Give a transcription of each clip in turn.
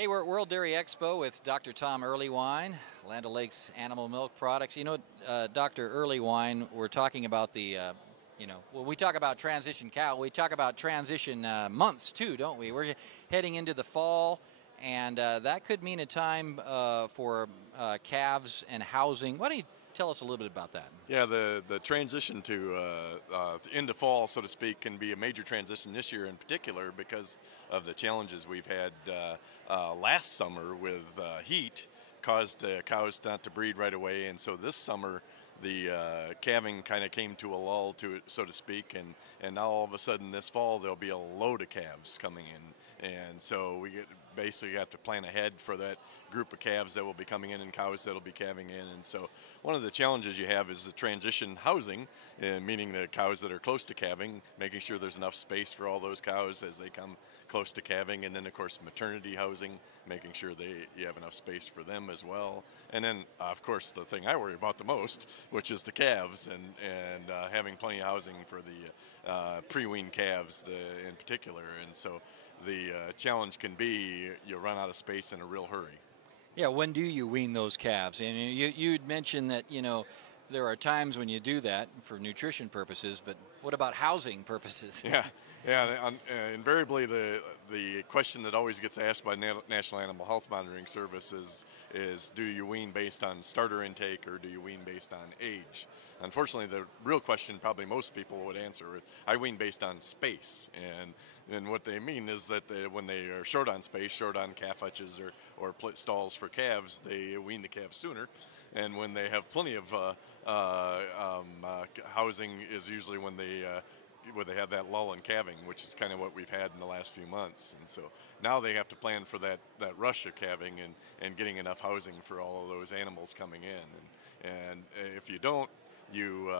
Hey, we're at World Dairy Expo with Dr. Tom Earleywine, Land O'Lakes Animal Milk Products. You know, Dr. Earleywine, we're talking about when we talk about transition cow, we talk about transition months too, don't we? We're heading into the fall, and that could mean a time for calves and housing. Why don't you tell us a little bit about that? Yeah, the transition to into fall, so to speak, can be a major transition this year in particular because of the challenges we've had last summer with heat caused cows not to breed right away, and so this summer the calving kind of came to a lull, so to speak, and now all of a sudden this fall there'll be a load of calves coming in, and so we basically have to plan ahead for that group of calves that will be coming in and cows that will be calving in. And so one of the challenges you have is the transition housing, meaning the cows that are close to calving, making sure there's enough space for all those cows as they come close to calving, and then of course maternity housing, making sure you have enough space for them as well. And then of course the thing I worry about the most, which is the calves, and having plenty of housing for the pre-weaned calves in particular. And so the challenge can be you run out of space in a real hurry. Yeah, when do you wean those calves? And you'd mentioned that, there are times when you do that for nutrition purposes, but what about housing purposes? Yeah. Invariably, the question that always gets asked by National Animal Health Monitoring Service is do you wean based on starter intake or do you wean based on age? Unfortunately, the real question probably most people would answer is I wean based on space, and what they mean is that when they are short on space, short on calf hutches or stalls for calves, they wean the calves sooner. And when they have plenty of housing is usually when they have that lull in calving, which is kind of what we've had in the last few months. And so now they have to plan for that rush of calving and getting enough housing for all of those animals coming in. And if you don't, you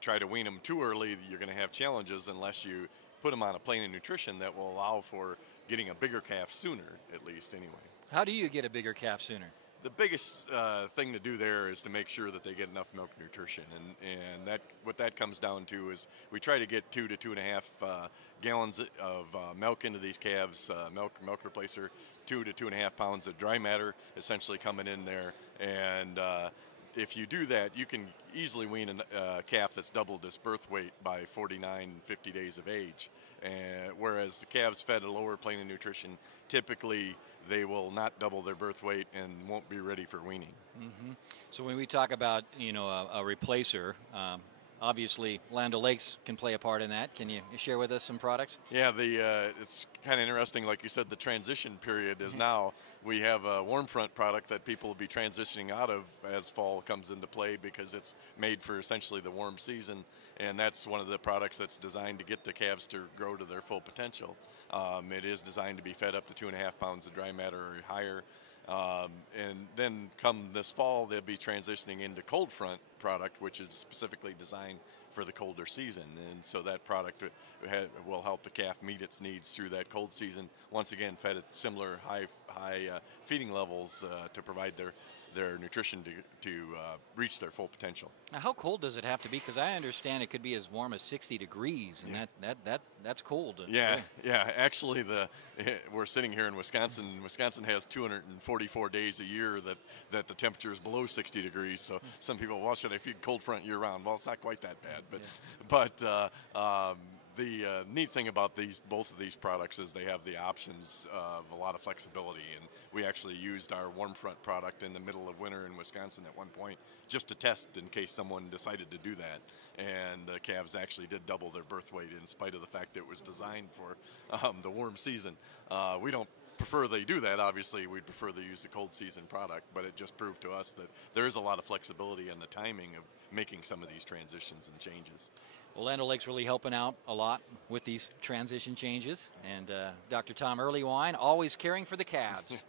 try to wean them too early, you're going to have challenges unless you put them on a plane of nutrition that will allow for getting a bigger calf sooner, at least anyway. How do you get a bigger calf sooner? The biggest thing to do there is to make sure that they get enough milk nutrition, and what that comes down to is we try to get 2 to 2.5 gallons of milk into these calves, milk replacer, 2 to 2.5 pounds of dry matter essentially coming in there, and if you do that, you can easily wean a calf that's doubled its birth weight by 49, 50 days of age. Whereas the calves fed a lower plane of nutrition, typically they will not double their birth weight and won't be ready for weaning. Mm-hmm. So when we talk about, a replacer, obviously Land O'Lakes can play a part in that. Can you share with us some products? Yeah, it's kind of interesting. Like you said, the transition period is now. We have a warm front product that people will be transitioning out of as fall comes into play because it's made for essentially the warm season, and that's one of the products that's designed to get the calves to grow to their full potential. It is designed to be fed up to 2.5 pounds of dry matter or higher. And then come this fall, they'll be transitioning into cold front product, which is specifically designed for the colder season. And so that product will help the calf meet its needs through that cold season. Once again, fed at similar high feeding levels to provide their nutrition to reach their full potential. Now, how cold does it have to be? Because I understand it could be as warm as 60 degrees, and that's cold. Yeah. Actually, we're sitting here in Wisconsin. Wisconsin has 244 days a year that the temperature is below 60 degrees. So some people, well, should I feed cold front year round? Well, it's not quite that bad, but the neat thing about both of these products is they have the options of a lot of flexibility, and we actually used our warm front product in the middle of winter in Wisconsin at one point just to test in case someone decided to do that, and the calves actually did double their birth weight in spite of the fact that it was designed for the warm season. We don't prefer they do that. Obviously, we'd prefer they use the cold season product, but it just proved to us that there is a lot of flexibility in the timing of making some of these transitions and changes. Well, Land O'Lakes really helping out a lot with these transition changes. And Dr. Tom Earleywine, always caring for the calves.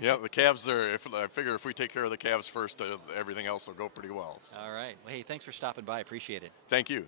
Yeah, the calves I figure if we take care of the calves first, everything else will go pretty well. So. All right. Well, hey, thanks for stopping by. Appreciate it. Thank you.